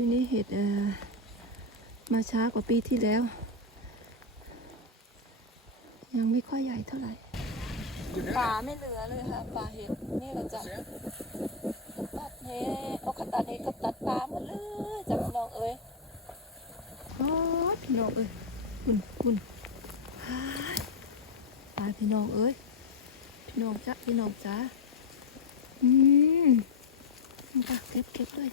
ปีนี้เห็ดเอ่อมาช้ากว่าปีที่แล้ว ยังไม่ค่อยใหญ่เท่าไหร่ป่าไม่เหลือเลยค่ะป่าเห็ดนี่เราจะตัดเห็ดเอาขัดตัดเห็ดกับตัดป่าหมดเลยจ้ะพี่น้องเอ้ยโอ้ยพี่น้องเอ้ยคุณคุณตายพี่น้องเอ้ยพี่น้องจ้ะพี่น้องจ้าอืมนี่ค่ะเก็บเก็บด้วย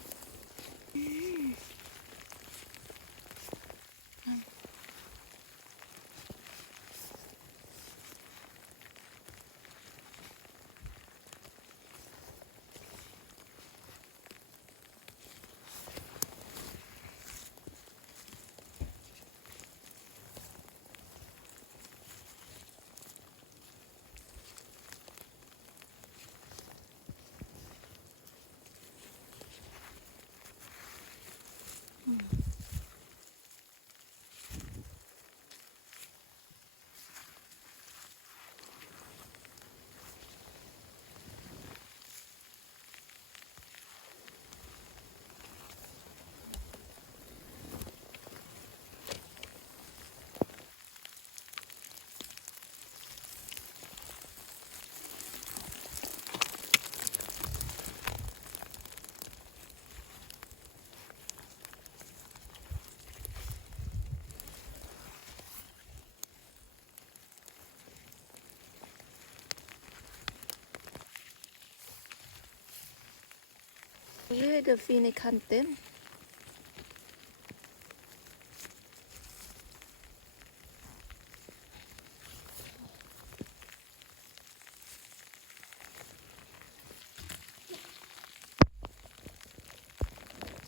Hey, de fine kanten.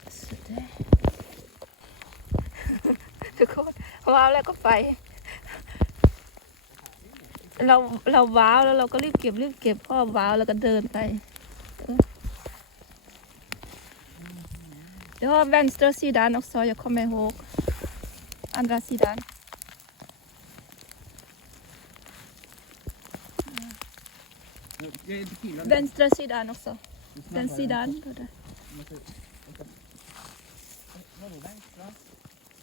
Så där. ทุกคนว้าวแล้วก็ไป เราเราว้าวแล้วเราก็รีบเก็บรีบเก็บพ่อว้าวแล้วก็เดินไป Det var vänstra sidan också, jag kommer ihåg. Andra sidan. Vänstra sidan också. Den sidan. Vänstra?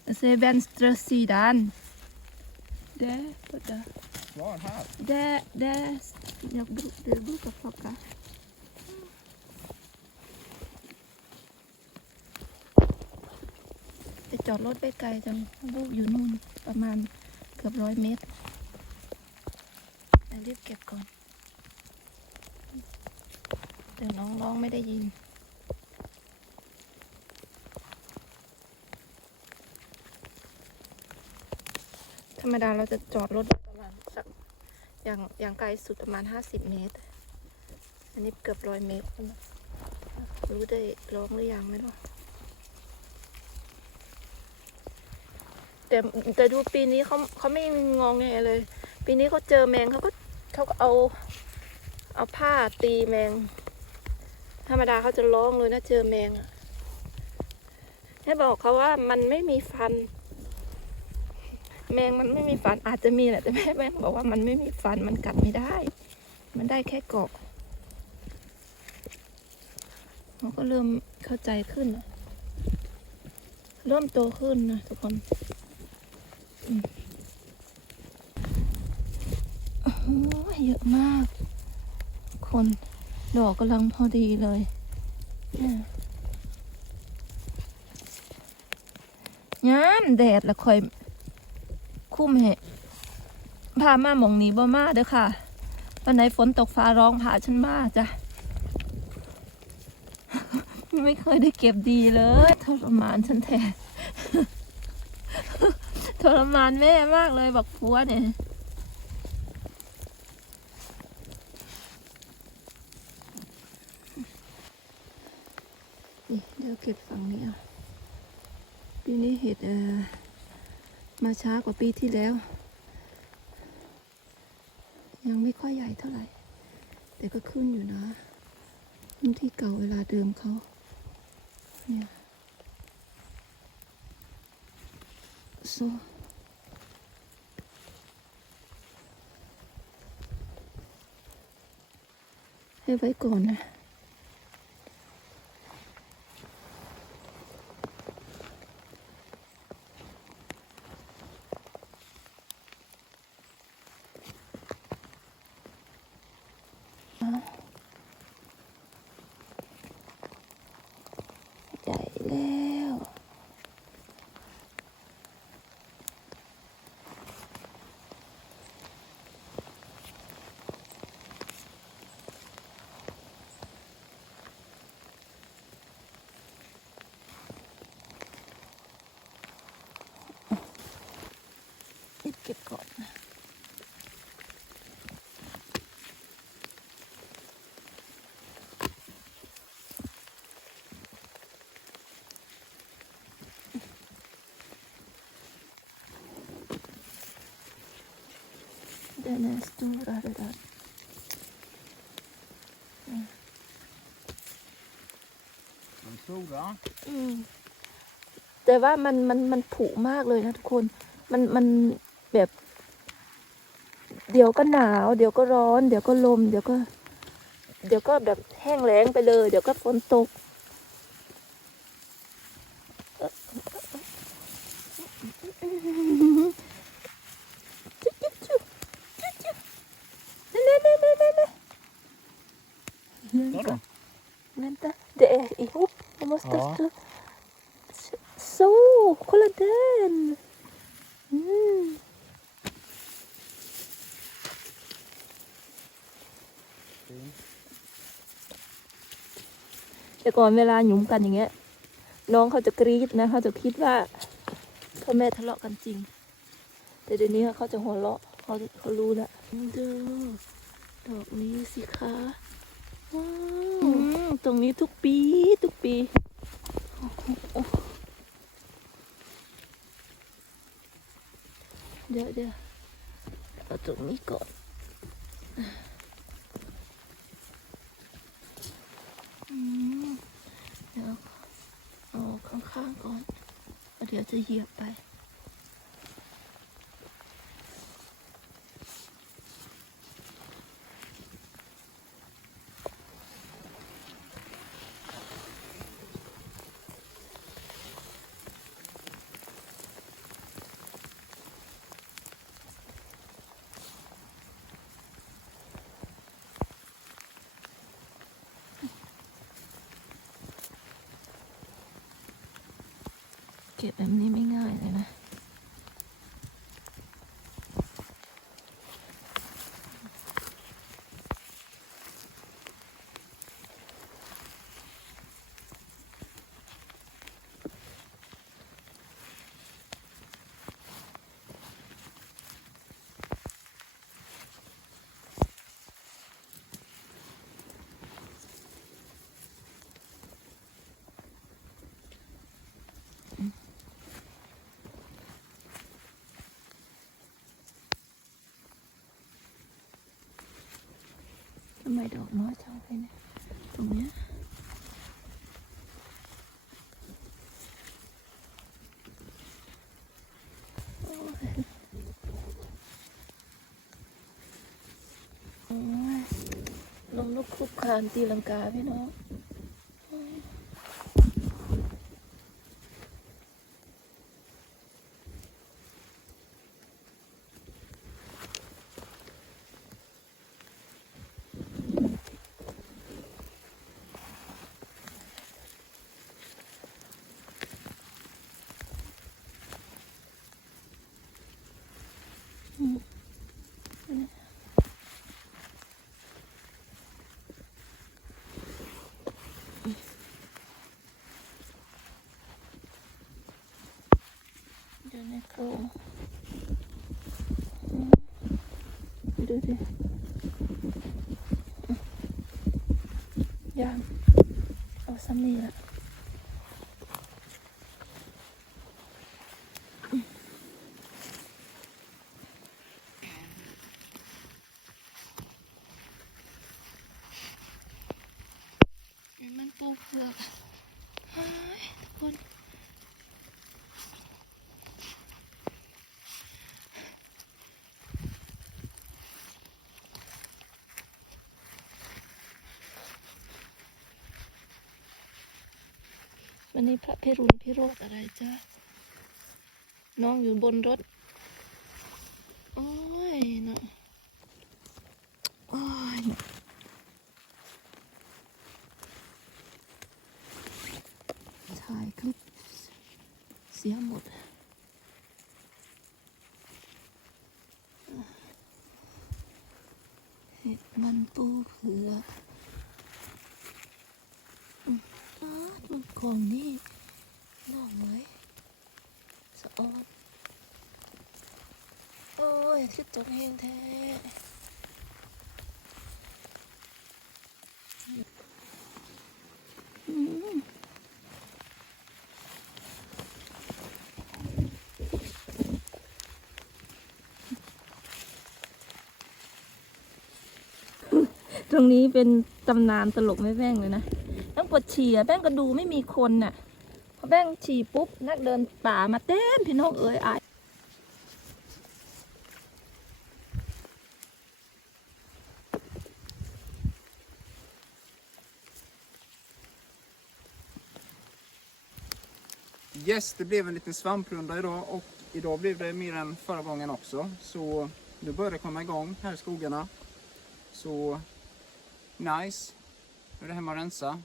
Jag säger vänstra sidan. Där, där. Var här? Där, där. Jag brukar plocka. จอดรถไปไกลจังลูกอยู่นู่นประมาณเกือบร้อยเมตรแต่รีบเก็บก่อนเดี๋ยวน้องร้องไม่ได้ยิน ธรรมดาเราจะจอดรถประมาณสักอย่างอย่างไกลสุดประมาณ50เมตร อันนี้เกือบร้อยเมตร รู้ได้ร้องหรือยังไม่รู้ แต่แต่ดูปีนี้เขาเขาไม่งองแงเลย ปีนี้เขาเจอแมงเขาก็เขาก็เอา เอาผ้าตีแมง ธรรมดาเขาจะร้องเลยนะเจอแมงอะให้บอกเขาว่ามันไม่มีฟัน แมงมันไม่มีฟันอาจจะมีแหละแต่แม่แม่บอกว่ามันไม่มีฟันมันกัดไม่ได้ มันได้แค่เกาะเขาก็เริ่มเข้าใจขึ้น เริ่มโตขึ้นนะทุกคน เยอะมาก คนดอกกำลังพอดีเลยเนี่ยยามแดดละคอย คุ้มเหะพามาหมองนี้บ่มาเด้อค่ะวันไหนฝนตกฟ้าร้องพาฉันมาจ้ะ ไม่เคยได้เก็บดีเลยทรมานฉันแท้ ทรมานแม่มากเลยบอกผัวเนี่ยเดี๋ยวเก็บฝั่งนี้อะปีนี้เห็ดมาช้ากว่าปีที่แล้ว ยังไม่ค่อยใหญ่เท่าไหร่ แต่ก็ขึ้นอยู่นะขึ้นที่เก่าเวลาเดิมเขาเนี่ยโ hay vẫn còn nè chạy lên. เดนสตูราดามันสู้เหรออืม แต่ว่ามันมันมันผุมากเลยนะทุกคน มันมันแบบ เดี๋ยวก็หนาว เดี๋ยวก็ร้อน เดี๋ยวก็ลม เดี๋ยวก็ เดี๋ยวก็แบบแห้งแล้งไปเลย เดี๋ยวก็ฝนตก จุ๊บจุ๊บจุ๊บจุ๊บจุ๊บเน่เน่เน่เน่เน่ Vadå? Vänta, det är ihop. Jag måste Ja. stå... Så, kolla den! Mm. แต่ก่อนเวลาหยุมกันอย่างเงี้ย น้องเขาจะกรี๊ดนะเขาจะคิดว่าพ่อแม่ทะเลาะกันจริง แต่เดี๋ยวนี้เขาจะหัวเราะเขาเขารู้แล้วดู ดอกนี้สิคะว้าวตรงนี้ทุกปีทุกปีโอ้โหเดี๋ยวเดี๋ยวเอาตรงนี้ก่อนอืมเดี๋ยวเอาข้างๆก่อนแล้วเดี๋ยวจะเหยียบไป ก็บแบบนี้ไม่ง่ายเลยนะ ไมดอกน้อยจังเลยเนี่ยตรงเนี้ยโอ้ยโอ้ยลมลุกคลุกคลานตีลังกาพี่น้อง นโครงอืมดูดิยางเอาซ้ำนี่ละมันปูเผือกทุกคน พระพิรุณพิโรธอะไรจ้าน้องอยู่บนรถ โอ้ยเนาะโอ้ยถ่ายคลิปเสียหมดเห็ดมันปูเผือกอ้าต้นของนี่ น่องเลยสะออนโอ้ยคิดตกแห้งแท้ตรงนี้เป็นตำนานตลกไม่แป้งเลยนะแป้งปวดฉี่อะแป้งก็ดูไม่มีคนน่ะ พอแป้งฉี่ปุ๊บ นักเดินป่ามาเต้นพี่น้องเอ๋ยอาย Yes, det blev en liten svamprunda idag och idag blev det mer än förra gången också. Så nu börjar det komma igång här i skogarna. Så nice. Nu är det hemma och rensa.